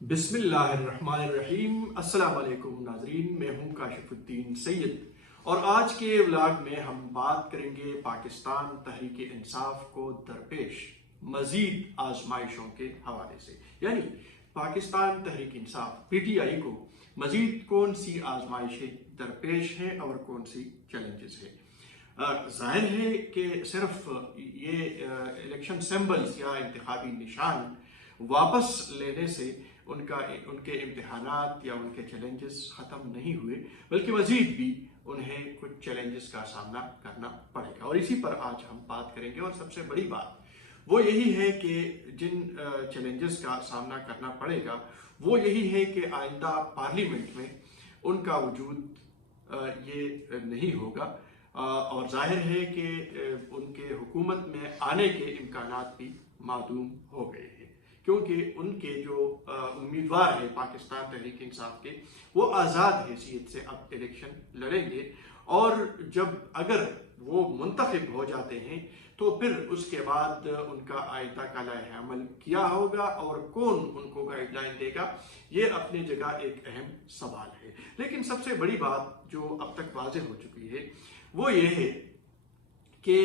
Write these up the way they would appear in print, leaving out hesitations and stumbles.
بسم اللہ الرحمن الرحیم۔ السلام علیکم ناظرین، میں ہوں کاشف الدین سید اور آج کے ولاگ میں ہم بات کریں گے پاکستان تحریک انصاف کو درپیش مزید آزمائشوں کے حوالے سے، یعنی Pakistan Tehreek Insaf P T I کو مزید کون سی آزمائشیں درپیش ہیں اور کون سی چیلنجز ہیں۔ ظاہر ہے کہ صرف یہ الیکشن سمبلز یا انتخابی نشان واپس لینے سے ان کے امتحانات یا ان کے چیلنجز ختم نہیں ہوئے، بلکہ مزید بھی انہیں کچھ چیلنجز کا سامنا کرنا پڑے گا، اور اسی پر آج ہم بات کریں گے۔ اور سب سے بڑی بات وہ یہی ہے کہ جن چیلنجز کا سامنا کرنا پڑے گا وہ یہی ہے کہ آئندہ پارلیمنٹ میں ان کا وجود یہ نہیں ہوگا، اور ظاہر ہے کہ ان کے حکومت میں آنے کے امکانات بھی معدوم ہو گئے ہیں، کیونکہ ان کے جو امیدوار ہیں پاکستان تحریک انصاف کے، وہ آزاد حیثیت سے اب الیکشن لڑیں گے، اور اگر وہ منتخب ہو جاتے ہیں تو پھر اس کے بعد ان کا آئندہ کا لائحہ عمل کیا ہوگا اور کون ان کو گائیڈ لائن دے گا، یہ اپنی جگہ ایک اہم سوال ہے۔ لیکن سب سے بڑی بات جو اب تک واضح ہو چکی ہے وہ یہ ہے کہ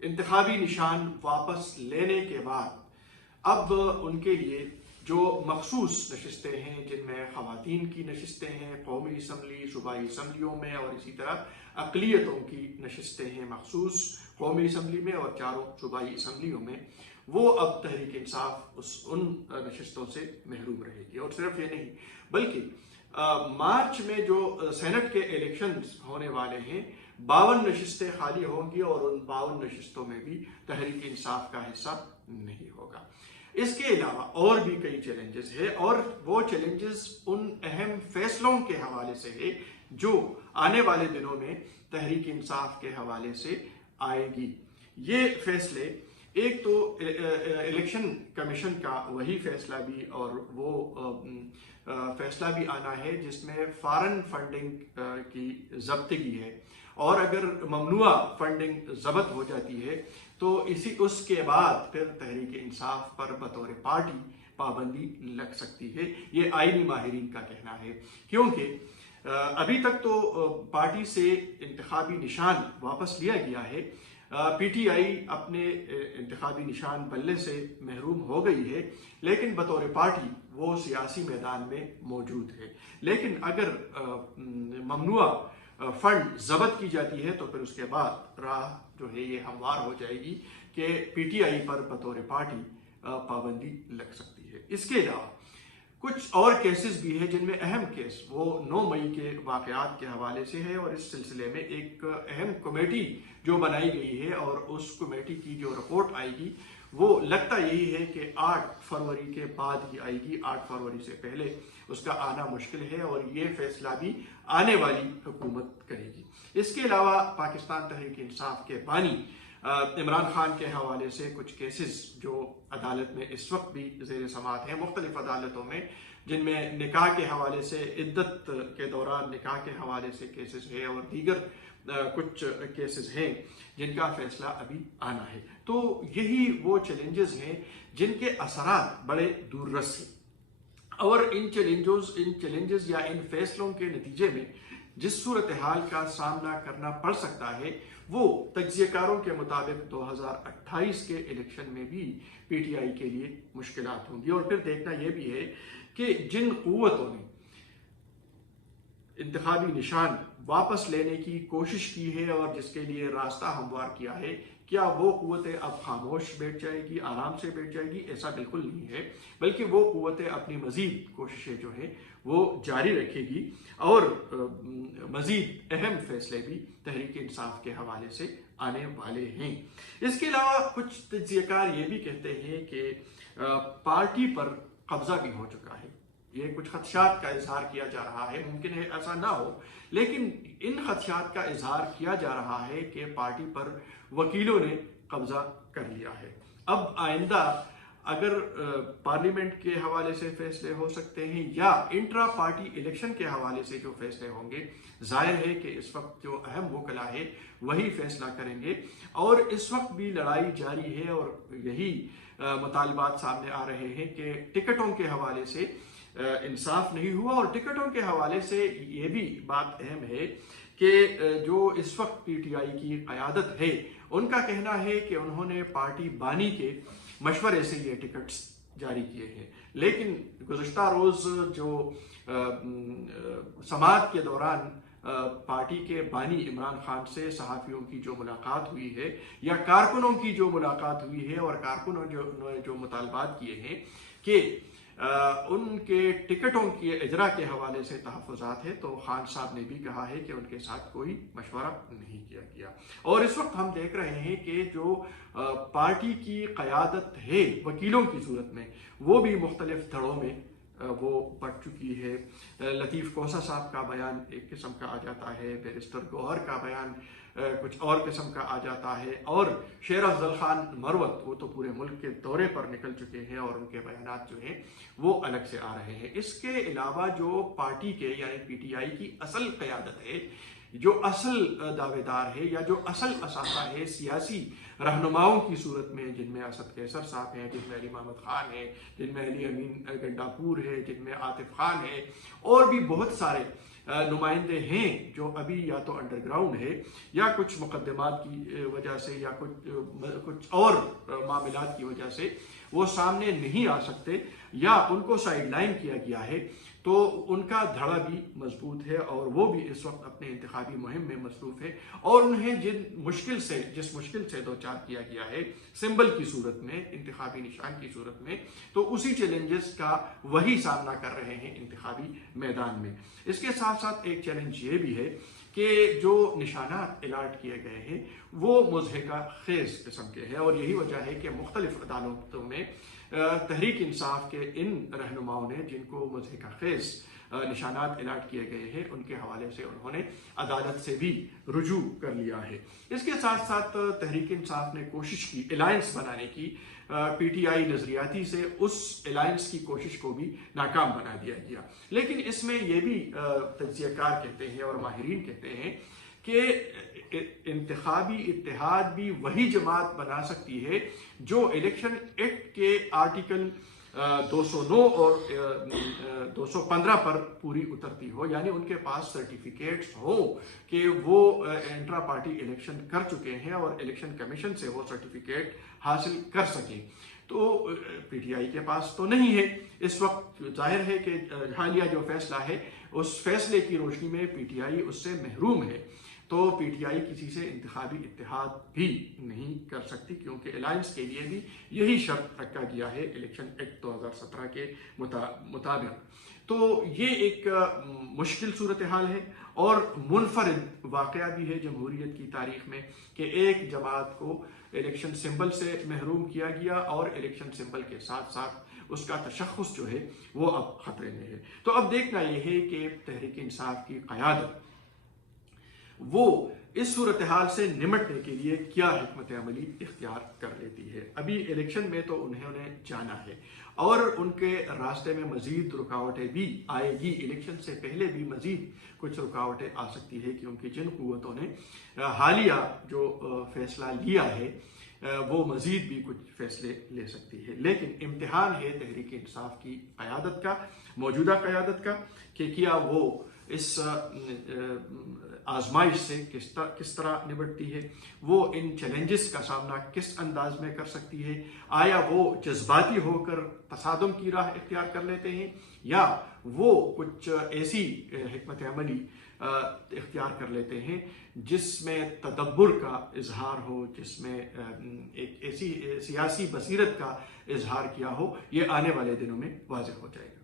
انتخابی نشان واپس لینے کے بعد اب ان کے لیے جو مخصوص نشستیں ہیں، جن میں خواتین کی نشستیں ہیں قومی اسمبلی، صوبائی اسمبلیوں میں، اور اسی طرح اقلیتوں کی نشستیں ہیں مخصوص قومی اسمبلی میں اور چاروں صوبائی اسمبلیوں میں، وہ اب تحریک انصاف ان نشستوں سے محروم رہے گی۔ اور صرف یہ نہیں بلکہ مارچ میں جو سینٹ کے الیکشنز ہونے والے ہیں، 52 نشستیں خالی ہوں گی اور ان 52 نشستوں میں بھی تحریک انصاف کا حصہ نہیں ہوگا۔ اس کے علاوہ اور بھی کئی چیلنجز ہیں، اور وہ چیلنجز ان اہم فیصلوں کے حوالے سے ہے جو آنے والے دنوں میں تحریک انصاف کے حوالے سے آئے گی۔ یہ فیصلے ایک تو الیکشن کمیشن کا وہی فیصلہ بھی، اور وہ فیصلہ بھی آنا ہے جس میں فارن فنڈنگ کی ضبطگی ہے، اور اگر ممنوع فنڈنگ ضبط ہو جاتی ہے تو اس کے بعد پھر تحریک انصاف پر بطور پارٹی پابندی لگ سکتی ہے، یہ آئینی ماہرین کا کہنا ہے، کیونکہ ابھی تک تو پارٹی سے انتخابی نشان واپس لیا گیا ہے، پی ٹی آئی اپنے انتخابی نشان بلے سے محروم ہو گئی ہے، لیکن بطور پارٹی وہ سیاسی میدان میں موجود ہے۔ لیکن اگر ممنوع فنڈ ضبط کی جاتی ہے تو پھر اس کے بعد راہ جو ہے یہ ہموار ہو جائے گی کہ پی ٹی آئی پر بطور پارٹی پابندی لگ سکتی ہے۔ اس کے علاوہ کچھ اور کیسز بھی ہیں، جن میں اہم کیس وہ 9 مئی کے واقعات کے حوالے سے ہے، اور اس سلسلے میں ایک اہم کمیٹی جو بنائی گئی ہے، اور اس کمیٹی کی جو رپورٹ آئے گی وہ لگتا یہی ہے کہ 8 فروری کے بعد ہی آئے گی، 8 فروری سے پہلے اس کا آنا مشکل ہے، اور یہ فیصلہ بھی آنے والی حکومت کرے گی۔ اس کے علاوہ پاکستان تحریک انصاف کے بانی عمران خان کے حوالے سے کچھ کیسز جو عدالت میں اس وقت بھی زیر سماعت ہیں مختلف عدالتوں میں، جن میں نکاح کے حوالے سے، عدت کے دوران نکاح کے حوالے سے کیسز ہیں، اور دیگر کچھ کیسز ہیں جن کا فیصلہ ابھی آنا ہے۔ تو یہی وہ چیلنجز ہیں جن کے اثرات بڑے دور رس ہیں، اور ان چیلنجز یا ان فیصلوں کے نتیجے میں جس صورتحال کا سامنا کرنا پڑ سکتا ہے وہ تجزیہ کاروں کے مطابق 2028 کے الیکشن میں بھی پی ٹی آئی کے لیے مشکلات ہوں گی۔ اور پھر دیکھنا یہ بھی ہے کہ جن قوتوں نے انتخابی نشان واپس لینے کی کوشش کی ہے اور جس کے لیے راستہ ہموار کیا ہے، کیا وہ قوتیں اب خاموش بیٹھ جائے گی، آرام سے بیٹھ جائے گی؟ ایسا بالکل نہیں ہے، بلکہ وہ قوتیں اپنی مزید کوششیں جو ہیں وہ جاری رکھے گی، اور مزید اہم فیصلے بھی تحریک انصاف کے حوالے سے آنے والے ہیں۔ اس کے علاوہ کچھ تجزیہ کار یہ بھی کہتے ہیں کہ پارٹی پر قبضہ بھی ہو چکا ہے، یہ کچھ خدشات کا اظہار کیا جا رہا ہے، ممکن ہے ایسا نہ ہو، لیکن ان خدشات کا اظہار کیا جا رہا ہے کہ پارٹی پر وکیلوں نے قبضہ کر لیا ہے۔ اب آئندہ اگر پارلیمنٹ کے حوالے سے فیصلے ہو سکتے ہیں یا انٹرا پارٹی الیکشن کے حوالے سے جو فیصلے ہوں گے، ظاہر ہے کہ اس وقت جو اہم وکلا ہے وہی فیصلہ کریں گے، اور اس وقت بھی لڑائی جاری ہے، اور یہی مطالبات سامنے آ رہے ہیں کہ ٹکٹوں کے حوالے سے انصاف نہیں ہوا، اور ٹکٹوں کے حوالے سے یہ بھی بات اہم ہے کہ جو اس وقت پی ٹی آئی کی قیادت ہے ان کا کہنا ہے کہ انہوں نے پارٹی بانی کے مشورے سے یہ ٹکٹس جاری کیے ہیں، لیکن گزشتہ روز جو سماعت کے دوران پارٹی کے بانی عمران خان سے صحافیوں کی جو ملاقات ہوئی ہے یا کارکنوں کی جو ملاقات ہوئی ہے، اور کارکنوں نے جو مطالبات کیے ہیں کہ ان کے ٹکٹوں کے اجرا کے حوالے سے تحفظات ہے، تو خان صاحب نے بھی کہا ہے کہ ان کے ساتھ کوئی مشورہ نہیں کیا گیا۔ اور اس وقت ہم دیکھ رہے ہیں کہ جو پارٹی کی قیادت ہے وکیلوں کی صورت میں، وہ بھی مختلف دھڑوں میں وہ بٹ چکی ہے۔ لطیف کوسہ صاحب کا بیان ایک قسم کا آ جاتا ہے، بیرسٹر گوہر کا بیان کچھ اور قسم کا آ جاتا ہے، اور شیر افضل خان مروت وہ تو پورے ملک کے دورے پر نکل چکے ہیں اور ان کے بیانات جو ہیں وہ الگ سے آ رہے ہیں۔ اس کے علاوہ جو پارٹی کے یعنی پی ٹی آئی کی اصل قیادت ہے، جو اصل دعوے دار ہے یا جو اصل اثاثہ ہے سیاسی رہنماؤں کی صورت میں، جن میں اسد قیصر صاحب ہیں، جن میں علی محمد خان ہیں، جن میں علی امین گنڈاپور ہے، جن میں عاطف خان ہے، اور بھی بہت سارے نمائندے ہیں جو ابھی یا تو انڈر گراؤنڈ ہے یا کچھ مقدمات کی وجہ سے یا کچھ اور معاملات کی وجہ سے وہ سامنے نہیں آ سکتے یا ان کو سائیڈ لائن کیا گیا ہے، تو ان کا دھڑا بھی مضبوط ہے اور وہ بھی اس وقت اپنے انتخابی مہم میں مصروف ہے، اور انہیں جس مشکل سے دوچار کیا گیا ہے سمبل کی صورت میں، انتخابی نشان کی صورت میں، تو اسی چیلنجز کا وہی سامنا کر رہے ہیں انتخابی میدان میں۔ اس کے ساتھ ساتھ ایک چیلنج یہ بھی ہے کہ جو نشانات الاٹ کیے گئے ہیں وہ مضحکہ خیز قسم کے ہیں، اور یہی وجہ ہے کہ مختلف عدالتوں میں تحریک انصاف کے ان رہنماؤں نے جن کو مضحکہ خیز نشانات الاٹ کیے گئے ہیں ان کے حوالے سے انہوں نے عدالت سے بھی رجوع کر لیا ہے۔ اس کے ساتھ ساتھ تحریک انصاف نے کوشش کی الائنس بنانے کی، پی ٹی آئی نظریاتی سے اس الائنس کی کوشش کو بھی ناکام بنا دیا گیا، لیکن اس میں یہ بھی تجزیہ کار کہتے ہیں اور ماہرین کہتے ہیں کہ انتخابی اتحاد بھی وہی جماعت بنا سکتی ہے جو الیکشن ایکٹ کے آرٹیکل 209 اور 215 پر پوری اترتی ہو، یعنی ان کے پاس سرٹیفکیٹس ہو کہ وہ انٹرا پارٹی الیکشن کر چکے ہیں اور الیکشن کمیشن سے وہ سرٹیفکیٹ حاصل کر سکیں۔ تو پی ٹی آئی کے پاس تو نہیں ہے اس وقت۔ ظاہر ہے کہ حالیہ جو فیصلہ ہے اس فیصلے کی روشنی میں پی ٹی آئی اس سے محروم ہے، تو پی ٹی آئی کسی سے انتخابی اتحاد بھی نہیں کر سکتی، کیونکہ الائنس کے لیے بھی یہی شرط رکھا گیا ہے الیکشن ایکٹ 2017 کے مطابق۔ تو یہ ایک مشکل صورتحال ہے اور منفرد واقعہ بھی ہے جمہوریت کی تاریخ میں کہ ایک جماعت کو الیکشن سمبل سے محروم کیا گیا، اور الیکشن سمبل کے ساتھ ساتھ اس کا تشخص جو ہے وہ اب خطرے میں ہے۔ تو اب دیکھنا یہ ہے کہ تحریک انصاف کی قیادت وہ اس صورتحال سے نمٹنے کے لیے کیا حکمت عملی اختیار کر لیتی ہے۔ ابھی الیکشن میں تو انہوں نے جانا ہے اور ان کے راستے میں مزید رکاوٹیں بھی آئے گی، الیکشن سے پہلے بھی مزید کچھ رکاوٹیں آ سکتی ہے، کیونکہ جن قوتوں نے حالیہ جو فیصلہ لیا ہے وہ مزید بھی کچھ فیصلے لے سکتی ہے۔ لیکن امتحان ہے تحریک انصاف کی قیادت کا، موجودہ قیادت کا، کہ کیا وہ اس آزمائش سے کس طرح نبٹتی ہے، وہ ان چیلنجز کا سامنا کس انداز میں کر سکتی ہے، آیا وہ جذباتی ہو کر تصادم کی راہ اختیار کر لیتے ہیں یا وہ کچھ ایسی حکمت عملی اختیار کر لیتے ہیں جس میں تدبر کا اظہار ہو، جس میں ایک ایسی سیاسی بصیرت کا اظہار کیا ہو۔ یہ آنے والے دنوں میں واضح ہو جائے گا۔